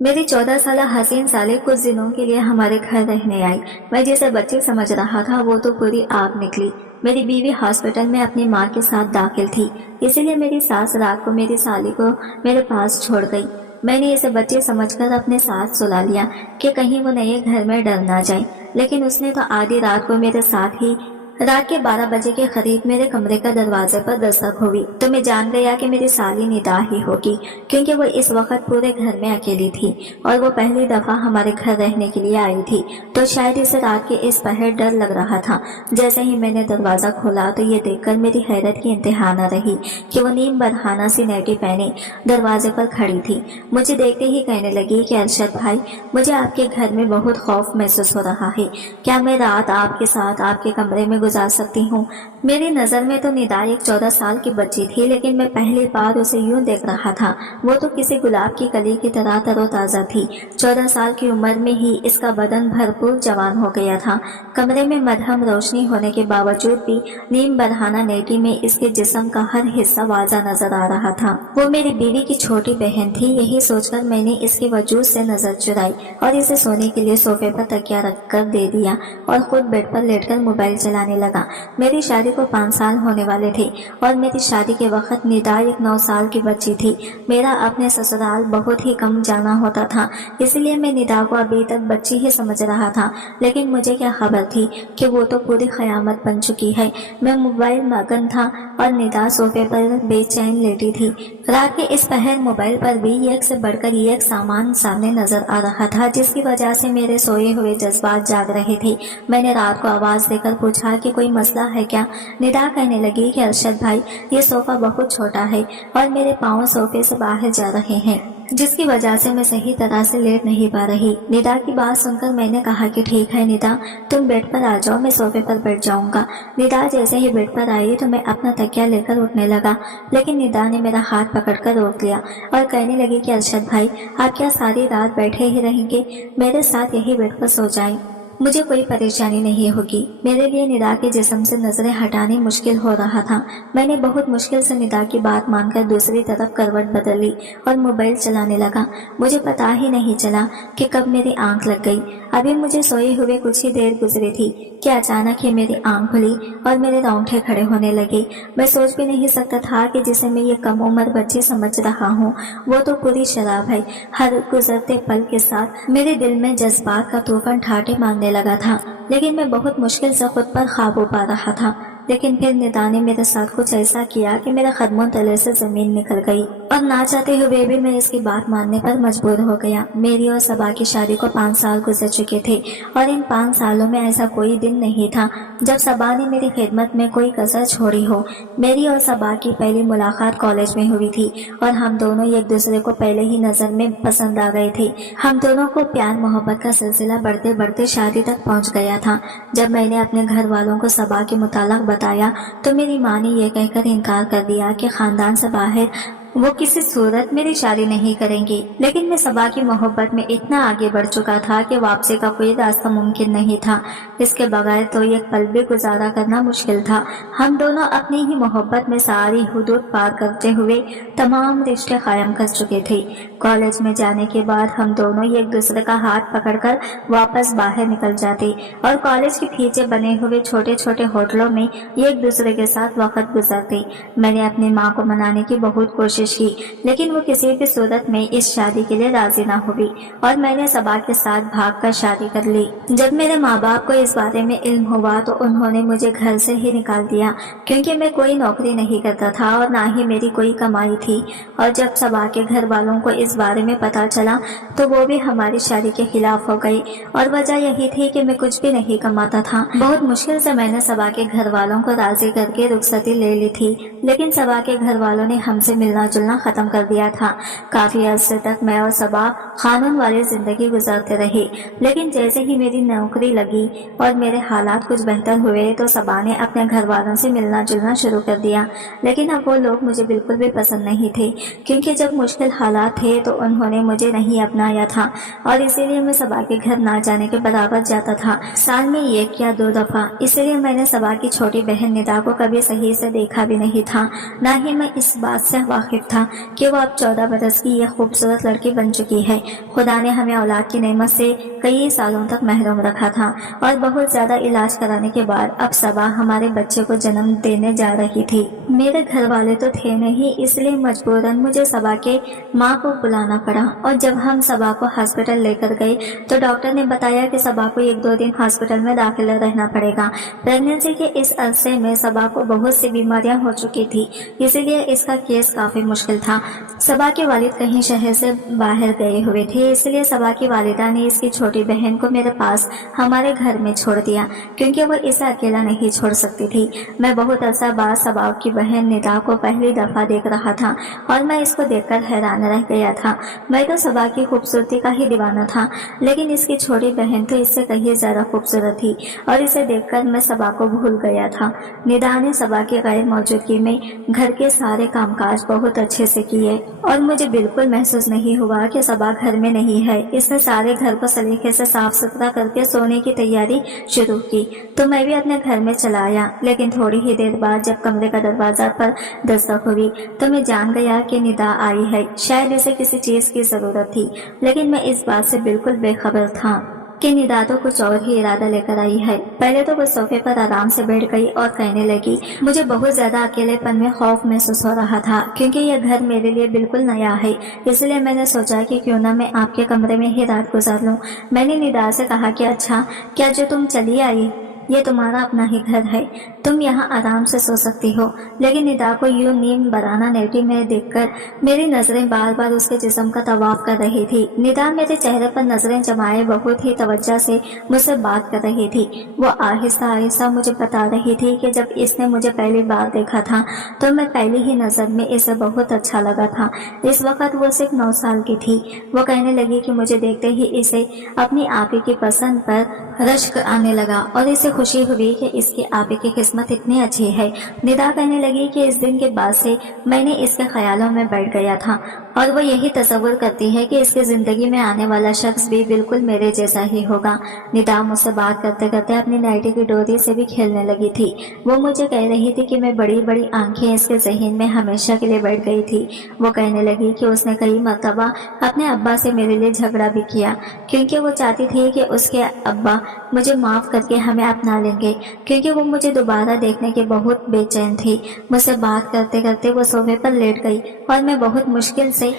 मेरी 14 साल हसीन साले कुछ दिनों के लिए हमारे घर रहने आई। मैं जिसे बच्ची समझ रहा था वो तो पूरी आग निकली। मेरी बीवी हॉस्पिटल में अपनी माँ के साथ दाखिल थी, इसीलिए मेरी सास रात को मेरी साली को मेरे पास छोड़ गई। मैंने इसे बच्ची समझकर अपने साथ सुला लिया कि कहीं वो नए घर में डर ना जाए, लेकिन उसने तो आधी रात को मेरे साथ ही रात के 12 बजे के करीब मेरे कमरे का दरवाजे पर दस्तक हुई तो मैं जान गया कि मेरी साली निदा ही होगी, क्योंकि वो इस वक्त पूरे घर में अकेली थी और वो पहली दफा हमारे घर रहने के लिए आई थी, तो शायद इसे रात के इस पहर डर लग रहा था। जैसे ही मैंने दरवाजा खोला तो ये देखकर मेरी हैरत की इंतहा न रही कि वो नीम बरहाना सी नैटी पहने दरवाजे पर खड़ी थी। मुझे देखते ही कहने लगी कि अरशद भाई, मुझे आपके घर में बहुत खौफ महसूस हो रहा है, क्या मैं रात आपके साथ आपके कमरे में गुजार सकती हूँ? मेरी नजर में तो निदा एक 14 साल की बच्ची थी, लेकिन मैं पहली बार उसे यूं देख रहा था। वो तो किसी गुलाब की कली की तरह तरोताजा थी। 14 साल की उम्र में ही इसका बदन भरपूर जवान हो गया था। कमरे में मध्यम रोशनी होने के बावजूद भी नीम बरहाना नेटी में इसके जिस्म का हर हिस्सा वाजा नजर आ रहा था। वो मेरी बीवी की छोटी बहन थी। यही सोचकर मैंने इसके वजूद से नजर चुराई और इसे सोने के लिए सोफे पर तकिया रखकर दे दिया और खुद बेड पर लेटकर मोबाइल चलाने लगा। मेरी शादी को 5 साल होने वाले थे और मेरी शादी के वक्त निदा एक 9 साल की बच्ची थी। मेरा अपने ससुराल बहुत ही कम जाना होता था, इसलिए मैं निदा को अभी तक बच्ची ही समझ रहा था। लेकिन मुझे क्या खबर थी कि वो तो पूरी क़यामत बन चुकी है। मैं मोबाइल मगन था और निदा सोफे पर बेचैन लेटी थी। रात के इस पहर मोबाइल पर भी एक से बढ़कर एक सामान सामने नजर आ रहा था, जिसकी वजह से मेरे सोए हुए जज्बात जाग रहे थे। मैंने रात को आवाज देकर पूछा कि कोई मसला है क्या? निदा कहने लगी कि अरशद भाई, ये सोफा बहुत छोटा है और मेरे पाँव सोफे से बाहर जा रहे हैं, जिसकी वजह से मैं सही तरह से लेट नहीं पा रही। निदा की बात सुनकर मैंने कहा कि ठीक है निदा, तुम बेड पर आ जाओ, मैं सोफे पर बैठ जाऊंगा। निदा जैसे ही बेड पर आई तो मैं अपना तकिया लेकर उठने लगा, लेकिन निदा ने मेरा हाथ पकड़कर रोक लिया और कहने लगी कि अरशद भाई, आप क्या सारी रात बैठे ही रहेंगे? मेरे साथ यही बेड पर सो जाएं, मुझे कोई परेशानी नहीं होगी। मेरे लिए निदा के जिस्म से नजरें हटानी मुश्किल हो रहा था। मैंने बहुत मुश्किल से निदा की बात मानकर दूसरी तरफ करवट बदल ली और मोबाइल चलाने लगा। मुझे पता ही नहीं चला कि कब मेरी आंख लग गई। अभी मुझे सोए हुए कुछ ही देर गुजरी थी कि अचानक ही मेरी आंख खुली और मेरे रोंगटे खड़े होने लगे। मैं सोच भी नहीं सकता था कि जिसे मैं ये कम उम्र बच्ची समझ रहा हूँ वो तो पूरी शराब है। हर गुजरते पल के साथ मेरे दिल में जज्बात का तूफान ठाटे मारने लगा था, लेकिन मैं बहुत मुश्किल से खुद पर काबू पा रहा था। लेकिन फिर निदा ने मेरे साथ कुछ ऐसा किया कि मेरे कदमों तले से जमीन निकल गई और ना चाहते हुए भी मैं इसकी बात मानने पर मजबूर हो गया। मेरी और सबा की शादी को 5 साल गुजर चुके थे और इन 5 सालों में ऐसा कोई दिन नहीं था जब सबा ने मेरी खिदमत में कोई कसर छोड़ी हो। मेरी और सबा की पहली मुलाकात कॉलेज में हुई थी और हम दोनों एक दूसरे को पहले ही नजर में पसंद आ गए थे। हम दोनों को प्यार मोहब्बत का सिलसिला बढ़ते बढ़ते शादी तक पहुंच गया था। जब मैंने अपने घर वालों को सबा के मुताल्लिक बताया तो मेरी माँ ने यह कहकर इनकार कर दिया कि खानदान से बाहर वो किसी सूरत मेरी शादी नहीं करेंगी। लेकिन मैं सबा की मोहब्बत में इतना आगे बढ़ चुका था कि वापसी का कोई रास्ता मुमकिन नहीं था। इसके बगैर तो एक पल भी गुजारा करना मुश्किल था। हम दोनों अपनी ही मोहब्बत में सारी हुदूद पार करते हुए तमाम रिश्ते कायम कर चुके थे। कॉलेज में जाने के बाद हम दोनों एक दूसरे का हाथ पकड़कर वापस बाहर निकल जाते और कॉलेज के पीछे बने हुए छोटे छोटे होटलों में एक दूसरे के साथ वक्त गुजारते। मैंने अपनी माँ को मनाने की बहुत कोशिश की, लेकिन वो किसी भी सूरत में इस शादी के लिए राजी ना हुई और मैंने सबा के साथ भागकर शादी कर ली। जब मेरे माँ बाप को इस बारे में इल्म हुआ तो उन्होंने मुझे घर से ही निकाल दिया, क्योंकि मैं कोई नौकरी नहीं करता था और ना ही मेरी कोई कमाई थी। और जब सबा के घर वालों को इस बारे में पता चला तो वो भी हमारी शादी के खिलाफ हो गई और वजह यही थी कि मैं कुछ भी नहीं कमाता था। बहुत मुश्किल से मैंने सबा के घर वालों को राजी करके रुखसती ले ली थी, लेकिन सबा के घर वालों ने हमसे मिलना जुलना खत्म कर दिया था। काफी अरसे तक मैं और सबा कानून वाली जिंदगी गुजारते रहे, लेकिन जैसे ही मेरी नौकरी लगी और मेरे हालात कुछ बेहतर हुए तो सबा ने अपने घर वालों से मिलना जुलना शुरू कर दिया। लेकिन अब वो लोग मुझे बिल्कुल भी पसंद नहीं थे, क्योंकि जब मुश्किल हालात थे तो उन्होंने मुझे नहीं अपनाया था और इसीलिए मैं सबा के घर ना जाने के बराबर जाता था, साल में 1 या 2 दफा। इसीलिए मैंने सबा की छोटी बहन निदा को कभी सही से देखा भी नहीं था, ना ही मैं इस बात से वाकिफ वाकिफ था कि वो अब 14 बरस की ये खूबसूरत लड़की बन चुकी है। खुदा ने हमें औलाद की नेमत से कई सालों तक महरूम रखा था और बहुत ज्यादा इलाज कराने के बाद अब सबा हमारे बच्चे को जन्म देने जा रही थी। मेरे घर वाले तो थे नहीं, इसलिए मजबूरन मुझे सबा के माँ को बुलाना पड़ा और जब हम सबा को हॉस्पिटल लेकर गए तो डॉक्टर ने बताया कि सबा को 1-2 दिन हॉस्पिटल में दाखिल रहना पड़ेगा। प्रेगनेंसी के इस अरसे में सबा को बहुत सी बीमारियां हो चुकी थी, इसीलिए इसका केस काफी मुश्किल था। सबा के वालिद कहीं शहर से बाहर गए हुए थे, इसलिए सबा की वालिदा ने इसकी छोटी बहन को मेरे पास हमारे घर में छोड़ दिया क्योंकि वो इसे अकेला नहीं छोड़ सकती थी। मैं बहुत अरसा बाद सबा की बहन निदा को पहली दफा देख रहा था और मैं इसको देखकर हैरान रह गया था। मैं तो सबा की खूबसूरती का ही दीवाना था, लेकिन इसकी छोटी बहन तो इससे कहीं ज्यादा खूबसूरत थी और इसे देखकर मैं सबा को भूल गया था। निदा ने सबा की गैर मौजूदगी में घर के सारे कामकाज बहुत अच्छे से किए और मुझे बिल्कुल महसूस नहीं हुआ कि सबा घर में नहीं है। इसने सारे घर को सलीके से साफ सुथरा करके सोने की तैयारी शुरू की तो मैं भी अपने घर में चला आया, लेकिन थोड़ी ही देर बाद जब कमरे का दरवाजा पर दस्तक हुई तो मैं जान गया कि निदा आई है। शायद इसे किसी चीज की जरूरत थी, लेकिन मैं इस बात से बिल्कुल बेखबर था कि निदा तो कुछ और ही इरादा लेकर आई है। पहले तो वो सोफे पर आराम से बैठ गई और कहने लगी, मुझे बहुत ज्यादा अकेलेपन में खौफ महसूस हो रहा था क्योंकि यह घर मेरे लिए बिल्कुल नया है, इसलिए मैंने सोचा कि क्यों ना मैं आपके कमरे में ही रात गुजार लूं। मैंने निदा से कहा कि अच्छा, क्या जो तुम चली आई ये तुम्हारा अपना ही घर है, तुम यहाँ आराम से सो सकती हो। लेकिन निदा को यूं नींद बराना नेटी में देखकर मेरी नजरें बार बार उसके जिस्म का तवाफ कर रही थी। निदा मेरे चेहरे पर नजरें जमाए बहुत ही तवज्जो से मुझसे बात कर रही थी। वो आहिस्ता आहिस्ता मुझे बता रही थी कि जब इसने मुझे पहली बार देखा था तो मैं पहली ही नजर में इसे बहुत अच्छा लगा था। इस वक्त वो सिर्फ 9 साल की थी। वो कहने लगी कि मुझे देखते ही इसे अपनी आपी की पसंद पर रश्क आने लगा और इसे खुशी हुई कि इसकी आपी की किस्मत इतनी अच्छी है। निदा कहने लगी कि इस दिन के बाद से मैंने इसके ख्यालों में बैठ गया था और वो यही तस्वुर करती है कि इसकी जिंदगी में आने वाला शख्स भी बिल्कुल मेरे जैसा ही होगा। निदा मुझसे बात करते करते अपनी नाइटी की डोरी से भी खेलने लगी थी। वो मुझे कह रही थी कि मैं बड़ी बड़ी आंखें इसके जहन में हमेशा के लिए बैठ गई थी। वो कहने लगी कि उसने कई मरतबा अपने अब्बा से मेरे लिए झगड़ा भी किया क्योंकि वो चाहती थी कि उसके अब्बा मुझे माफ करके हमें अपना लेंगे, क्योंकि वो मुझे दोबारा देखने के बहुत बेचैन थी। मुझसे बात करते करते वो सोफे पर लेट गई और मैं बहुत मुश्किल से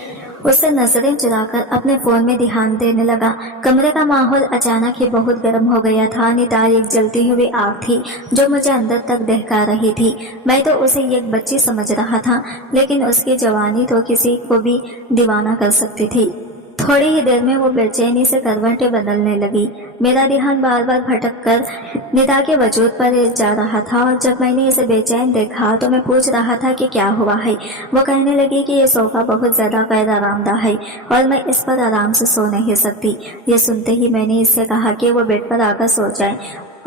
उससे नजरें चुराकर अपने फोन में ध्यान देने लगा। कमरे का माहौल अचानक ही बहुत गर्म हो गया था। निदा एक जलती हुई आग थी जो मुझे अंदर तक दहका रही थी। मैं तो उसे एक बच्ची समझ रहा था, लेकिन उसकी जवानी तो किसी को भी दीवाना कर सकती थी। थोड़ी ही देर में वो बेचैनी से करवटें बदलने लगी। मेरा ध्यान बार बार भटक कर निदा के वजूद पर जा रहा था और जब मैंने इसे बेचैन देखा तो मैं पूछ रहा था कि क्या हुआ है। वो कहने लगी कि ये सोफा बहुत ज्यादा गैर आरामदाह है और मैं इस पर आराम से सो नहीं सकती। ये सुनते ही मैंने इससे कहा कि वो बेड पर आकर सो जाए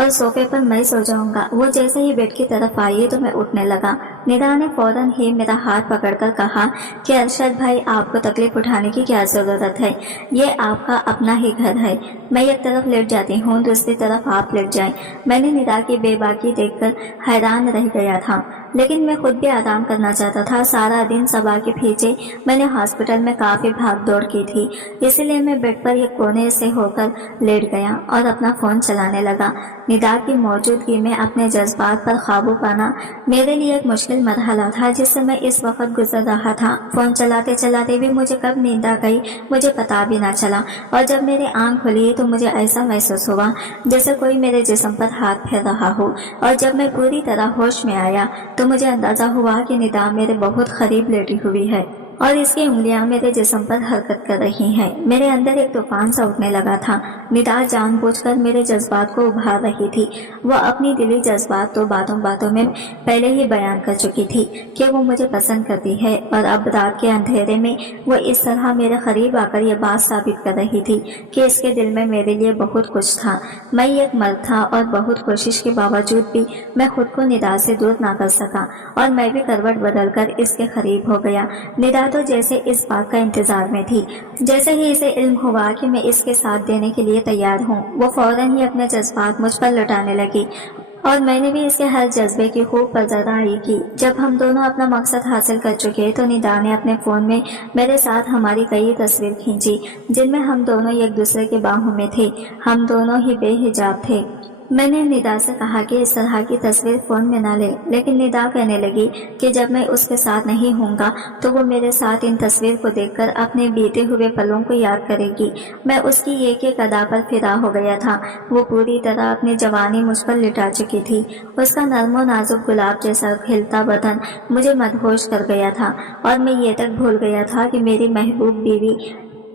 और सोफे पर मैं सो जाऊंगा। वो जैसे ही बेड की तरफ आई तो मैं उठने लगा। निदा ने फौरन ही मेरा हाथ पकड़कर कहा कि अरशद भाई, आपको तकलीफ उठाने की क्या जरूरत है, ये आपका अपना ही घर है। मैं एक तरफ लेट जाती हूँ, दूसरी तरफ आप लेट जाएं। मैंने निदा की बेबाकी देखकर हैरान रह गया था, लेकिन मैं खुद भी आराम करना चाहता था। सारा दिन सबा के पीछे मैंने हॉस्पिटल में काफी भाग दौड़ की थी, इसलिए मैं बेड पर एक कोने से होकर लेट गया और अपना फोन चलाने लगा। निदा की मौजूदगी में अपने जज्बात पर काबू पाना मेरे लिए एक मुश्किल मरहला था जिससे मैं इस वक्त गुजर रहा था। फोन चलाते चलाते भी मुझे कब नींद आ गई मुझे पता भी ना चला और जब मेरी आंख खुली तो मुझे ऐसा महसूस हुआ जैसे कोई मेरे जिस्म पर हाथ फेर रहा हो और जब मैं पूरी तरह होश में आया तो मुझे अंदाजा हुआ कि निदा मेरे बहुत करीब लेटी हुई है और इसकी उंगलियां मेरे जिस्म पर हरकत कर रही हैं। मेरे अंदर एक तूफान सा उठने लगा था। निदा जानबूझकर मेरे जज्बात को उभार रही थी। वो अपनी दिली जज्बात तो बातों बातों में पहले ही बयान कर चुकी थी कि वो मुझे पसंद करती है और अब रात के अंधेरे में वो इस तरह मेरे करीब आकर ये बात साबित कर रही थी कि इसके दिल में मेरे लिए बहुत कुछ था। मैं एक मर्द था और बहुत कोशिश के बावजूद भी मैं खुद को निदा से दूर ना कर सका और मैं भी करवट बदलकर इसके करीब हो गया। निदा तो जैसे इस बात का इंतजार में थी। जैसे ही इसे इल्म हुआ कि मैं इसके साथ देने के लिए तैयार हूँ, वो फौरन ही अपने जज्बात मुझ पर लौटाने लगी اور میں نے بھی اس کے ہر جذبے کی خوب پذیرائی کی۔ جب ہم دونوں اپنا مقصد حاصل کر چکے تو ندا نے اپنے فون میں میرے ساتھ ہماری کئی تصویر کھینچی جن میں ہم دونوں ایک دوسرے کے باہوں میں تھے۔ ہم دونوں ہی بے حجاب تھے۔ میں نے ندا سے کہا کہ اس طرح کی تصویر فون میں نہ لے، لیکن ندا کہنے لگی کہ جب میں اس کے ساتھ نہیں ہوں گا تو وہ میرے ساتھ ان تصویر کو دیکھ کر اپنے بیتے ہوئے پلوں کو یاد کرے گی۔ میں اس کی ایک ایک ادا پر فدا ہو گیا تھا۔ وہ پوری طرح اپنی جوانی مجھ پر لٹا چکی تھی۔ اس کا نرم و نازک گلاب جیسا کھلتا بدن مجھے مدہوش کر گیا تھا، اور میں یہ تک بھول گیا تھا کہ میری محبوب بیوی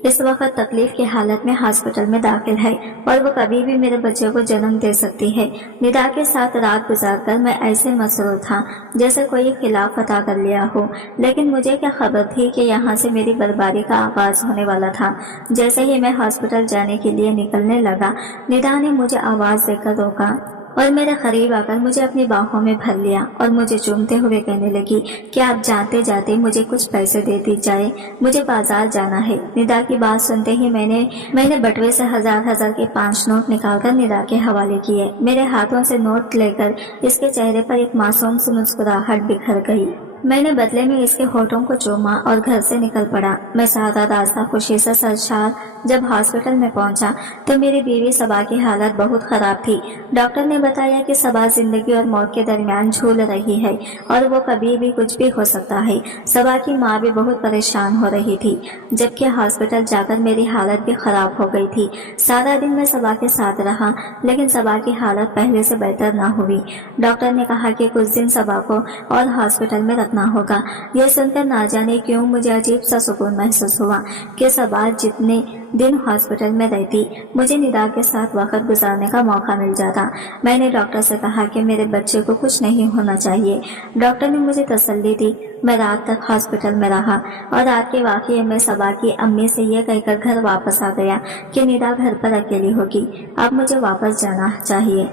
اس وقت تکلیف کی حالت میں ہاسپٹل میں داخل ہے اور وہ کبھی بھی میرے بچے کو جنم دے سکتی ہے۔ ندا کے ساتھ رات گزار کر میں ایسے مسرور تھا جیسے کوئی خلاف فتح کر لیا ہو، لیکن مجھے کیا خبر تھی کہ یہاں سے میری بربادی کا آغاز ہونے والا تھا۔ جیسے ہی میں ہاسپٹل جانے کے لیے نکلنے لگا، ندا نے مجھے آواز دے کر روکا اور میرے قریب آ کر مجھے اپنی باہوں میں بھر لیا اور مجھے چومتے ہوئے کہنے لگی کہ آپ جاتے جاتے مجھے کچھ پیسے دے دی جائے، مجھے بازار جانا ہے۔ ندا کی بات سنتے ہی میں نے بٹوے سے ہزار کے 5 نوٹ نکال کر ندا کے حوالے کیے۔ میرے ہاتھوں سے نوٹ لے کر اس کے چہرے پر ایک معصوم سی مسکراہٹ بکھر گئی۔ میں نے بدلے میں اس کے ہونٹوں کو چوما اور گھر سے نکل پڑا۔ میں سارا راستہ خوشی سے سرشار جب ہاسپٹل میں پہنچا تو میری بیوی صبا کی حالت بہت خراب تھی۔ ڈاکٹر نے بتایا کہ صبا زندگی اور موت کے درمیان جھول رہی ہے اور وہ کبھی بھی کچھ بھی ہو سکتا ہے۔ صبا کی ماں بھی بہت پریشان ہو رہی تھی، جبکہ ہاسپٹل جا کر میری حالت بھی خراب ہو گئی تھی۔ سارا دن میں صبا کے ساتھ رہا، لیکن صبا کی حالت پہلے سے بہتر نہ ہوئی۔ ڈاکٹر نے کہا کہ کچھ دن صبا کو اور ہاسپٹل میں رکھنا ہوگا۔ یہ سن کر نہ جانے کیوں مجھے عجیب سا سکون محسوس ہوا کہ صبا جتنے دن ہاسپٹل میں رہتی مجھے ندا کے ساتھ وقت گزارنے کا موقع مل جاتا۔ میں نے ڈاکٹر سے کہا کہ میرے بچے کو کچھ نہیں ہونا چاہیے۔ ڈاکٹر نے مجھے تسلی دی۔ میں رات تک ہاسپٹل میں رہا اور رات کے واقعے میں صبا کی امی سے یہ کہہ کر گھر واپس آ گیا کہ ندا گھر پر اکیلی ہوگی، اب مجھے واپس جانا چاہیے،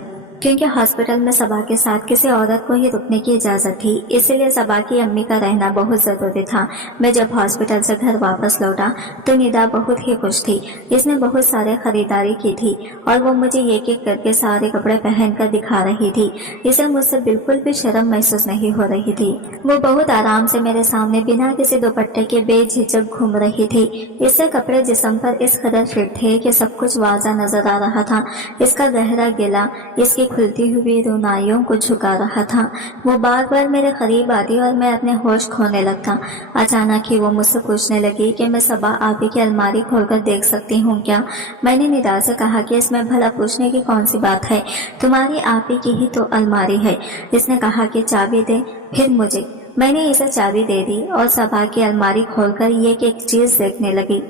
کیونکہ ہاسپٹل میں صبا کے ساتھ کسی عورت کو ہی رکنے کی اجازت تھی، اسی لیے صبا کی امی کا رہنا بہت ضروری تھا۔ میں جب ہاسپٹل سے گھر واپس لوٹا تو ندا بہت ہی خوش تھی۔ اس نے بہت سارے خریداری کی تھی اور وہ مجھے ایک ایک کر کے سارے کپڑے پہن کر دکھا رہی تھی۔ اسے مجھ سے بالکل بھی شرم محسوس نہیں ہو رہی تھی۔ وہ بہت آرام سے میرے سامنے بنا کسی دوپٹے کے بے جھجک گھوم رہی تھی۔ اس سے کپڑے جسم پر اس قدر فٹ تھے کہ سب کچھ واضح نظر آ رہا تھا۔ اس کا گہرا گلا اس کی کھلتی ہوئی رونائیوں کو جھکا رہا تھا۔ وہ بار بار میرے قریب آتی اور میں اپنے ہوش کھونے لگتا۔ اچانک ہی وہ مجھ سے پوچھنے لگی کہ میں صبا آپی کی الماری کھول کر دیکھ سکتی ہوں کیا؟ میں نے ندا سے کہا کہ اس میں بھلا پوچھنے کی کون سی بات ہے، تمہاری آپی کی ہی تو الماری ہے۔ اس نے کہا کہ چابی دے پھر مجھے۔ میں نے اسے چابی دے دی اور صبا کی الماری کھول کر ایک ایک چیز دیکھنے لگی،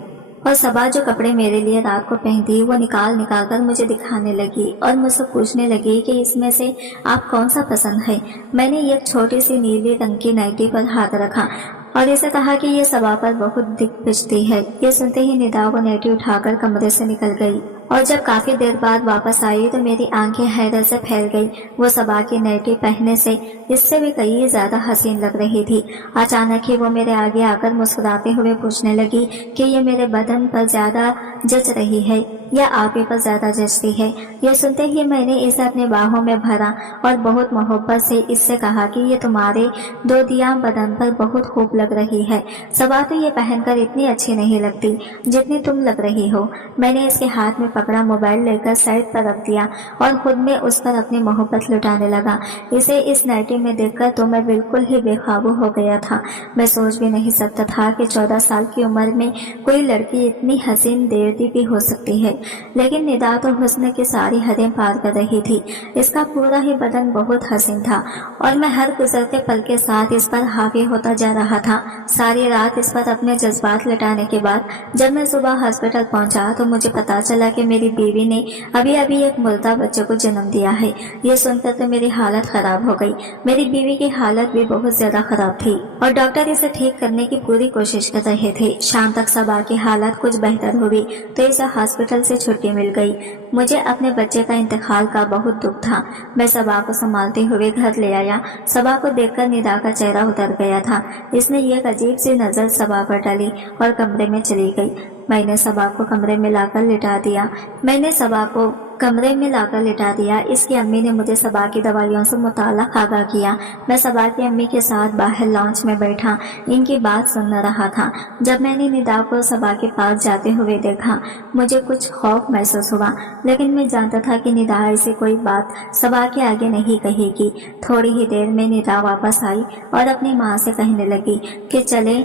اور صبا جو کپڑے میرے لیے رات کو پہنتی وہ نکال کر مجھے دکھانے لگی اور مجھ سے پوچھنے لگی کہ اس میں سے آپ کون سا پسند ہے۔ میں نے ایک چھوٹی سی نیلی رنگ کی نائٹی پر ہاتھ رکھا اور اسے کہا کہ یہ صبا پر بہت دکھ پچتی ہے۔ یہ سنتے ہی ندا وہ نائٹی اٹھا کر کمرے سے نکل گئی اور جب کافی دیر بعد واپس آئی تو میری آنکھیں حیرت سے پھیل گئی۔ وہ صبا کی نائٹی پہننے سے اس سے بھی کئی زیادہ حسین لگ رہی تھی۔ اچانک ہی وہ میرے آگے آ کر مسکراتے ہوئے پوچھنے لگی کہ یہ میرے بدن پر زیادہ جچ رہی ہے یا آپ ہی پر زیادہ جچتی ہے۔ یہ سنتے ہی میں نے اسے اپنے باہوں میں بھرا اور بہت محبت سے اس سے کہا کہ یہ تمہارے دودیاں بدن پر بہت خوب لگ رہی ہے۔ صبا تو یہ پہن کر اتنی اچھی نہیں لگتی جتنی تم لگ رہی ہو۔ میں نے اس کے ہاتھ میں پکڑا موبائل لے کر سائڈ پر رکھ دیا اور خود میں اس پر اپنی محبت لٹانے لگا۔ اسے اس نائٹی میں دیکھ کر تو میں بالکل ہی بے قابو ہو گیا تھا۔ میں سوچ بھی نہیں سکتا تھا کہ 14 سال کی عمر میں کوئی لڑکی اتنی حسین دیوتی بھی ہو سکتی ہے، لیکن ندا تو حسن کی ساری حدیں پار کر رہی تھی۔ اس کا پورا ہی بدن بہت حسین تھا اور میں ہر گزرتے پل کے ساتھ اس پر حاوی ہوتا جا رہا تھا۔ ساری رات اس پر اپنے جذبات لٹانے کے بعد جب میں صبح ہاسپٹل پہنچا تو مجھے پتا چلا کہ میری بیوی نے ابھی ایک مردہ بچے کو جنم دیا ہے۔ یہ سن کر تو میری حالت خراب ہو گئی۔ میری بیوی کی حالت بھی بہت زیادہ خراب تھی اور ڈاکٹر اسے ٹھیک کرنے کی پوری کوشش کر رہے تھے۔ شام تک صبا کی حالت کچھ بہتر ہوئی تو اسے ہاسپٹل سے چھٹی مل گئی۔ مجھے اپنے بچے کا انتقال کا بہت دکھ تھا۔ میں صبا کو سنبھالتے ہوئے گھر لے آیا۔ صبا کو دیکھ کر ندا کا چہرہ اتر گیا تھا۔ اس نے ایک عجیب سی نظر صبا پر ڈالی اور کمرے میں چلی گئی۔ میں نے صبا کو کمرے میں لا کر لٹا دیا۔ میں نے صبا کو कमरे में लाकर लिटा दिया। इसकी अम्मी ने मुझे सबा की दवाइयों से मुताल्लिक़ आगाह किया। मैं सबा की अम्मी के साथ बाहर लॉन्च में बैठा इनकी बात सुन रहा था। जब मैंने निदा को सबा के पास जाते हुए देखा, मुझे कुछ खौफ महसूस हुआ, लेकिन मैं जानता था कि निदा ऐसी कोई बात सबा के आगे नहीं कहेगी। थोड़ी ही देर में निदा वापस आई और अपनी माँ से कहने लगी कि चले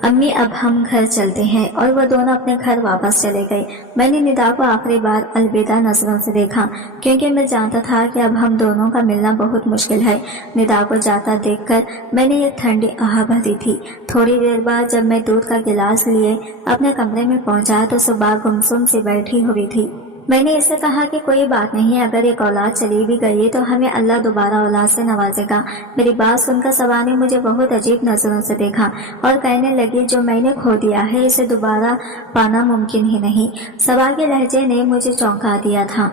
अम्मी, अब हम घर चलते हैं, और वो दोनों अपने घर वापस चले गए। मैंने निदा को आखिरी बार अलविदा नजरों से देखा, क्योंकि मैं जानता था कि अब हम दोनों का मिलना बहुत मुश्किल है। निदा को जाता देखकर मैंने एक ठंडी आह भरी थी। थोड़ी देर बाद जब मैं दूध का गिलास लिए अपने कमरे में पहुंचा तो सुबह गुमसुम सी बैठी हुई थी। मैंने इससे कहा कि कोई बात नहीं, अगर एक औलाद चली भी गई तो हमें अल्लाह दोबारा औलाद से नवाजेगा। मेरी बात सुनकर सबा ने मुझे बहुत अजीब नजरों से देखा और कहने लगी, जो मैंने खो दिया है इसे दोबारा पाना मुमकिन ही नहीं। सबा के लहजे ने मुझे चौंका दिया था।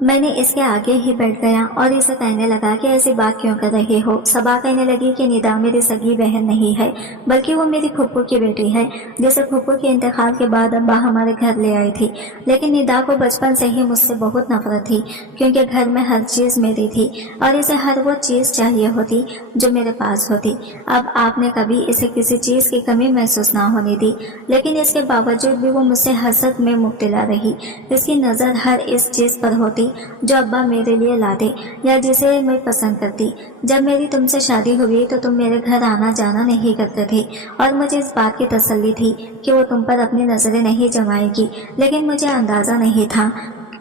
मैंने इसके आगे ही बैठ गया और इसे कहने लगा कि ऐसी बात क्यों कर रहे हो। सबा कहने लगी कि निदा मेरी सगी बहन नहीं है, बल्कि वो मेरी फूफू की बेटी है, जिसे फूफू के इंतकाल के बाद अब्बा हमारे घर ले आई थी। लेकिन निदा को बचपन से ही मुझसे बहुत नफरत थी, क्योंकि घर में हर चीज मेरी थी और इसे हर वो चीज चाहिए होती जो मेरे पास होती। अब आपने कभी इसे किसी चीज की कमी महसूस ना होने दी, लेकिन इसके बावजूद भी वो मुझसे हसद में मुब्तला रही। इसकी नजर हर इस चीज पर होती जो अब्बा मेरे लिए लाते या जिसे मैं पसंद करती। जब मेरी तुमसे शादी हुई तो तुम मेरे घर आना जाना नहीं करते थे और मुझे इस बात की तसल्ली थी कि वो तुम पर अपनी नजरें नहीं जमाएगी, लेकिन मुझे अंदाजा नहीं था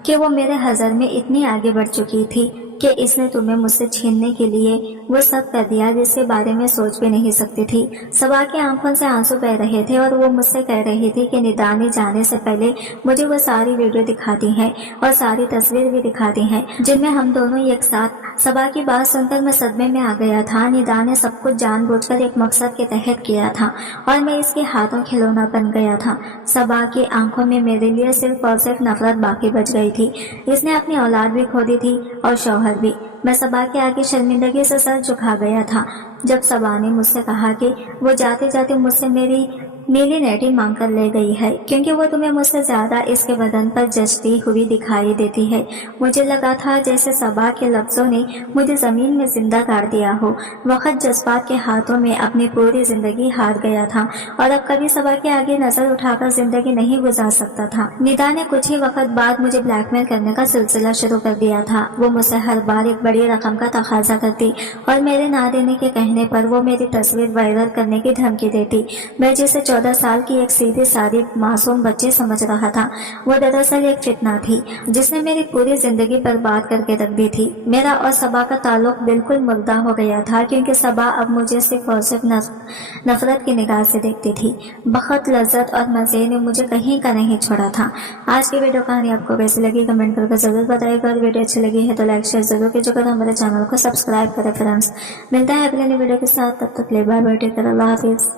कि वो मेरे हज़र में इतनी आगे बढ़ चुकी थी कि इसने तुम्हें मुझसे छीनने के लिए वो सब कर दिया जिसके बारे में सोच भी नहीं सकती थी। सबा की आंखों से आंसू बह रहे थे और वो मुझसे कह रही थी कि निदा ने जाने से पहले मुझे वो सारी वीडियो दिखाती हैं और सारी तस्वीर भी दिखाती हैं जिनमें हम दोनों एक साथ। सबा की बात सुनकर मैं सदमे में आ गया था। निदा ने सब कुछ जानबूझकर एक मकसद के तहत किया था और मैं इसके हाथों खिलौना बन गया था। सबा की आंखों में मेरे लिए सिर्फ और सिर्फ नफरत बाकी बच गई थी। इसने अपनी औलाद भी खो दी थी और शौहर भी। मैं सबा के आगे शर्मिंदगी से सर झुका गया था जब सबा ने मुझसे कहा कि वो जाते जाते मुझसे मेरी नीली नेटी मांग कर ले गई है, क्योंकि वो तुम्हें मुझसे ज्यादा इसके बदन पर जचती हुई दिखाई देती है। मुझे लगा था जैसे सबा के लफ्जों ने मुझे जमीन में जिंदा गाड़ दिया हो। वक्त जज्बात के हाथों में अपनी पूरी जिंदगी हार गया था और अब कभी सबा के आगे नजर उठाकर जिंदगी नहीं गुजार सकता था। निदा ने कुछ ही वक्त बाद मुझे ब्लैकमेल करने का सिलसिला शुरू कर दिया था। वो मुझसे हर बार एक बड़ी रकम का तकाजा करती और मेरे ना देने के कहने पर वो मेरी तस्वीर वायरल करने की धमकी देती। मैं जिसे 14 साल की एक सीधी सादी मासूम बच्ची समझ रहा था, वो दरअसल एक फितना थी जिसने मेरी पूरी जिंदगी बर्बाद करके रख दी थी। मेरा और सबा का ताल्लुक बिल्कुल मुर्दा हो गया था, क्योंकि सबा अब मुझे सिर्फ और सिर्फ नफरत की निगाह से देखती थी। बखत, लज्जत और मजे ने मुझे कहीं का नहीं छोड़ा था। आज की वीडियो कहानी आपको कैसी लगी कमेंट करके जरूर बताइएगा, और वीडियो अच्छी लगी है तो लाइक शेयर जरूर कीजिएगा, हमारे चैनल को सब्सक्राइब करें फ्रेंड्स। मिलता है अगले वीडियो के साथ, तब तक ले बाय बाय, टेक केयर, अल्लाह हाफिज।